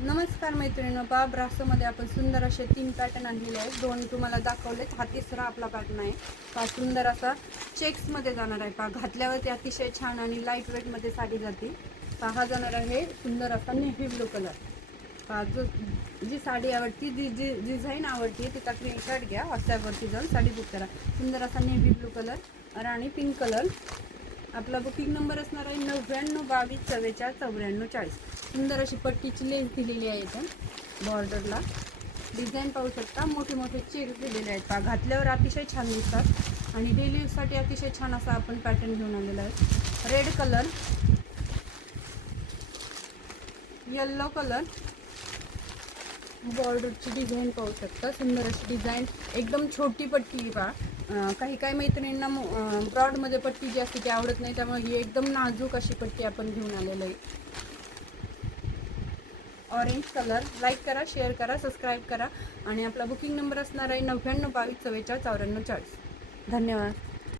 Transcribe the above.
नमस्कार मैत्रिणींनो, ब्रासोमध्ये आपण सुंदर असे 3 पॅटर्न आणलेले आहेत. 2 तुम्हाला दाखवलेत, हा तिसरा आपला पॅटर्न आहे. हा सुंदर असा चेक्समध्ये जाणार आहे. पहा घातल्यावरती अतिशय छान आणि लाईट वेटमध्ये साडी जाते. पहा हा जाणार आहे सुंदर असा नेव्ही ब्लू कलर. पहा जी साडी आवडती, जी डिझाईन आवडते तिचा स्क्रीनशॉट घ्या, व्हॉट्सॲपवरती जाऊन साडी बुक करा. सुंदर असा नेव्ही ब्लू कलर आणि पिंक कलर. आपला बुकिंग नंबर असणार आहे 99 22 44 94 40. सुंदर अशी पट्टीची लेस दिलेली आहे. इथून बॉर्डरला डिझाईन पाहू शकता, मोठे मोठे चेक्स दिलेले आहेत. पहा घातल्यावर अतिशय छान दिसतात आणि डेली यूजसाठी अतिशय छान असा आपण पॅटर्न घेऊन आलेला आहे. रेड कलर, येल्लो कलर, बॉर्डरची डिझाईन पाहू शकता. सुंदर अशी डिझाईन, एकदम छोटी पट्टी. पहा काही मैत्रिणींना ब्रॉडमध्ये पट्टी जी असते ती आवडत नाही, त्यामुळे ही एकदम नाजूक अशी पट्टी आपण घेऊन आलेलो आहे. Orange colour. लाईक करा, शेअर करा, सबस्क्राईब करा आणि आपला बुकिंग नंबर असणार आहे 99 22 44 94 40. धन्यवाद.